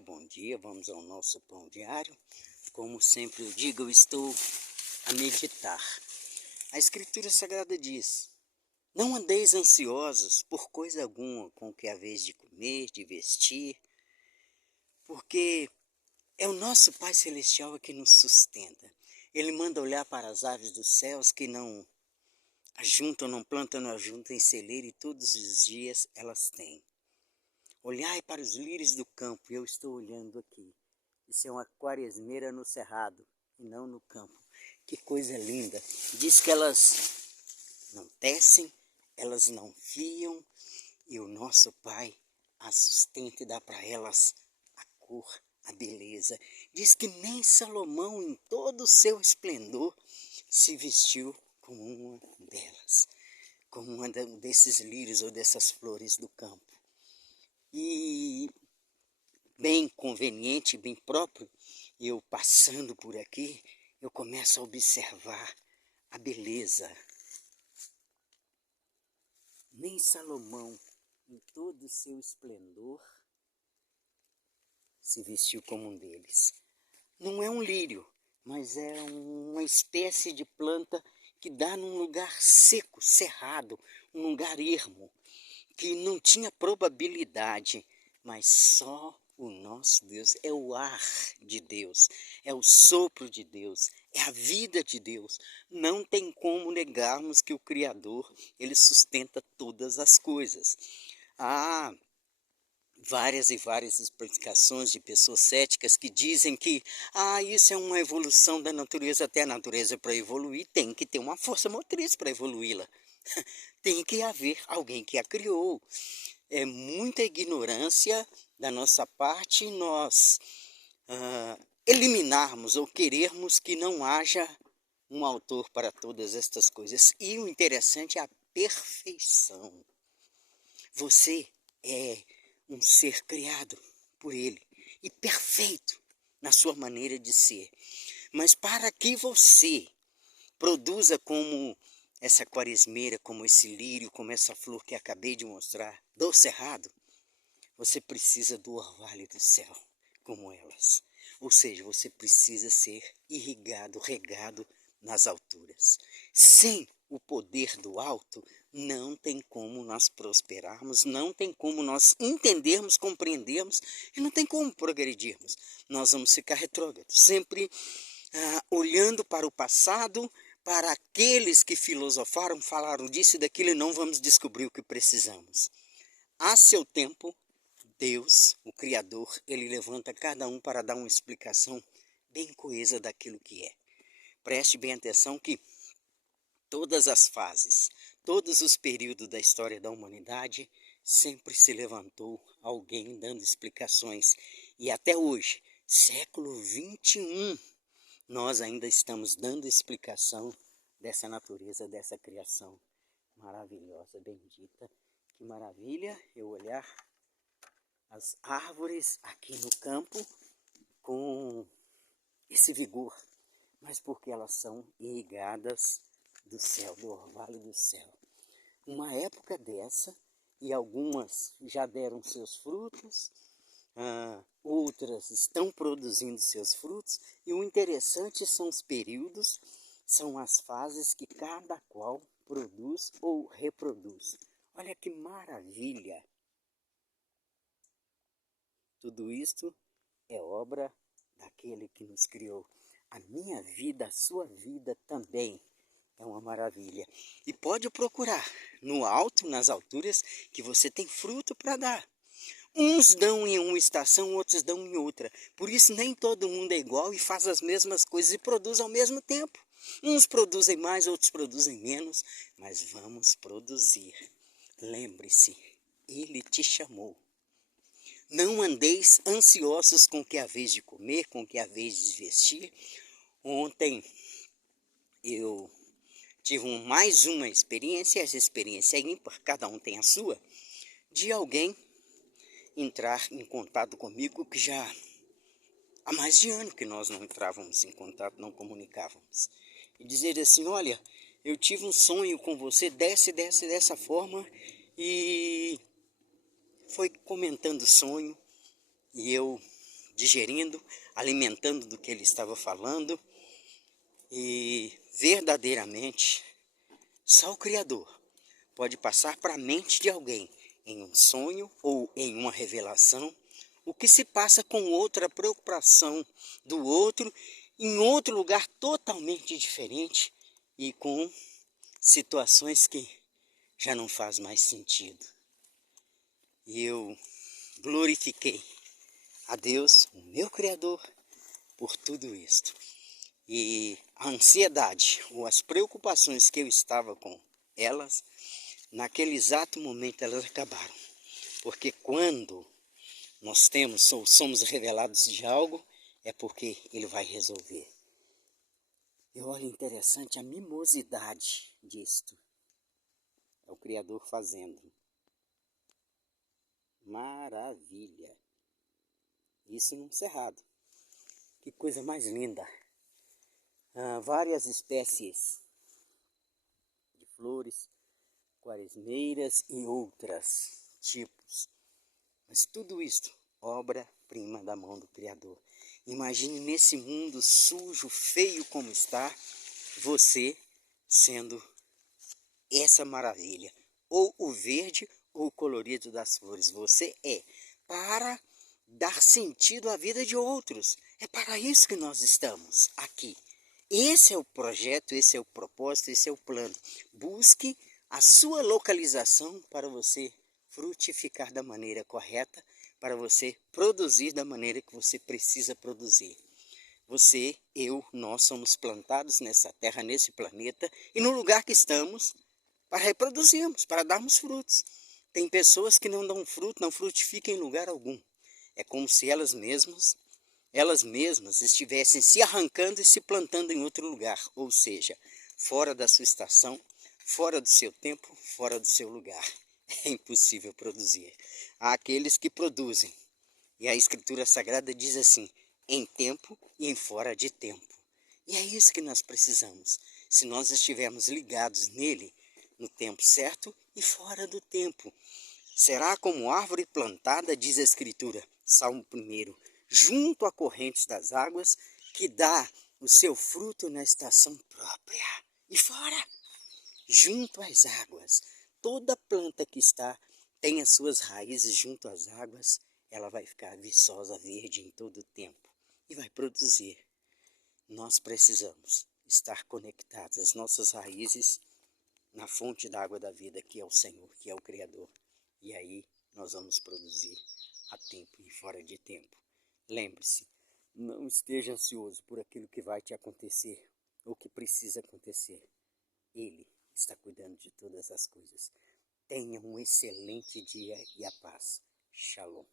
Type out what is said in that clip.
bom dia, vamos ao nosso pão diário. Como sempre eu digo, eu estou a meditar. A Escritura Sagrada diz: não andeis ansiosos por coisa alguma com o que haveis de comer, de vestir, porque é o nosso Pai Celestial que nos sustenta. Ele manda olhar para as aves dos céus que não ajuntam, não plantam, não ajuntam em celeiro, e todos os dias elas têm. Olhai para os lírios do campo, eu estou olhando aqui. Isso é uma quaresmeira no cerrado e não no campo. Que coisa linda. Diz que elas não tecem, elas não fiam, e o nosso Pai as sustenta e dá para elas a cor, a beleza. Diz que nem Salomão, em todo o seu esplendor, se vestiu como uma delas, como uma desses lírios ou dessas flores do campo. E bem conveniente, bem próprio, eu passando por aqui, eu começo a observar a beleza. Nem Salomão, em todo o seu esplendor, se vestiu como um deles. Não é um lírio, mas é uma espécie de planta que dá num lugar seco, cerrado, um lugar ermo, que não tinha probabilidade, mas só o nosso Deus, é o ar de Deus, é o sopro de Deus, é a vida de Deus. Não tem como negarmos que o Criador, ele sustenta todas as coisas. Há várias e várias explicações de pessoas céticas que dizem que isso é uma evolução da natureza. Até a natureza, para evoluir, tem que ter uma força motriz para evoluí-la. Tem que haver alguém que a criou. É muita ignorância da nossa parte nós eliminarmos ou querermos que não haja um autor para todas estas coisas. E o interessante é a perfeição. Você é um ser criado por Ele e perfeito na sua maneira de ser. Mas para que você produza como essa quaresmeira, como esse lírio, como essa flor que acabei de mostrar do cerrado, você precisa do orvalho do céu, como elas. Ou seja, você precisa ser irrigado, regado nas alturas. Sem o poder do alto, não tem como nós prosperarmos, não tem como nós entendermos, compreendermos, e não tem como progredirmos. Nós vamos ficar retrógrados, sempre olhando para o passado, para aqueles que filosofaram, falaram disso e daquilo, e não vamos descobrir o que precisamos. A seu tempo, Deus, o Criador, ele levanta cada um para dar uma explicação bem coesa daquilo que é. Preste bem atenção que todas as fases, todos os períodos da história da humanidade, sempre se levantou alguém dando explicações. E até hoje, século 21, nós ainda estamos dando explicação dessa natureza, dessa criação maravilhosa, bendita. Que maravilha eu olhar as árvores aqui no campo com esse vigor, mas porque elas são irrigadas do céu, do orvalho do céu. Uma época dessa, e algumas já deram seus frutos, outras estão produzindo seus frutos, e o interessante são os períodos, são as fases que cada qual produz ou reproduz. Olha que maravilha! Tudo isto é obra daquele que nos criou. A minha vida, a sua vida também é uma maravilha. E pode procurar no alto, nas alturas, que você tem fruto para dar. Uns dão em uma estação, outros dão em outra. Por isso nem todo mundo é igual e faz as mesmas coisas e produz ao mesmo tempo. Uns produzem mais, outros produzem menos, mas vamos produzir. Lembre-se, Ele te chamou. Não andeis ansiosos com o que haveis de comer, com o que haveis de vestir. Ontem eu tive mais uma experiência, essa experiência é ímpar, cada um tem a sua, de alguém entrar em contato comigo que já há mais de ano que nós não entrávamos em contato, não comunicávamos. E dizer assim, olha, eu tive um sonho com você dessa forma, e foi comentando o sonho, e eu digerindo, alimentando do que ele estava falando. E verdadeiramente, só o Criador pode passar para a mente de alguém, em um sonho ou em uma revelação, o que se passa com outra preocupação do outro, em outro lugar totalmente diferente e com situações que já não faz mais sentido. E eu glorifiquei a Deus, o meu Criador, por tudo isto. E a ansiedade ou as preocupações que eu estava com elas, naquele exato momento elas acabaram. Porque quando nós temos ou somos revelados de algo, é porque ele vai resolver. E olha, interessante a mimosidade disto. É o Criador fazendo. Maravilha. Isso num cerrado. Que coisa mais linda. Várias espécies de flores, quaresmeiras e outras tipos. Mas tudo isto, obra-prima da mão do Criador. Imagine nesse mundo sujo, feio como está, você sendo essa maravilha. Ou o verde ou o colorido das flores. Você é para dar sentido à vida de outros. É para isso que nós estamos aqui. Esse é o projeto, esse é o propósito, esse é o plano. Busque a sua localização para você frutificar da maneira correta, para você produzir da maneira que você precisa produzir. Você, eu, nós somos plantados nessa terra, nesse planeta, e no lugar que estamos, para reproduzirmos, para darmos frutos. Tem pessoas que não dão fruto, não frutificam em lugar algum. É como se elas mesmas estivessem se arrancando e se plantando em outro lugar, ou seja, fora da sua estação, fora do seu tempo, fora do seu lugar. É impossível produzir. Há aqueles que produzem, e a Escritura Sagrada diz assim, em tempo e em fora de tempo. E é isso que nós precisamos. Se nós estivermos ligados nele, no tempo certo e fora do tempo. Será como árvore plantada, diz a Escritura, Salmo 1, junto a correntes das águas, que dá o seu fruto na estação própria. E fora, junto às águas. Toda planta que tem as suas raízes junto às águas, ela vai ficar viçosa, verde em todo o tempo. E vai produzir. Nós precisamos estar conectados, as nossas raízes, na fonte da água da vida, que é o Senhor, que é o Criador. E aí nós vamos produzir a tempo e fora de tempo. Lembre-se, não esteja ansioso por aquilo que vai te acontecer, ou que precisa acontecer. Ele está cuidando de todas as coisas. Tenha um excelente dia e a paz. Shalom.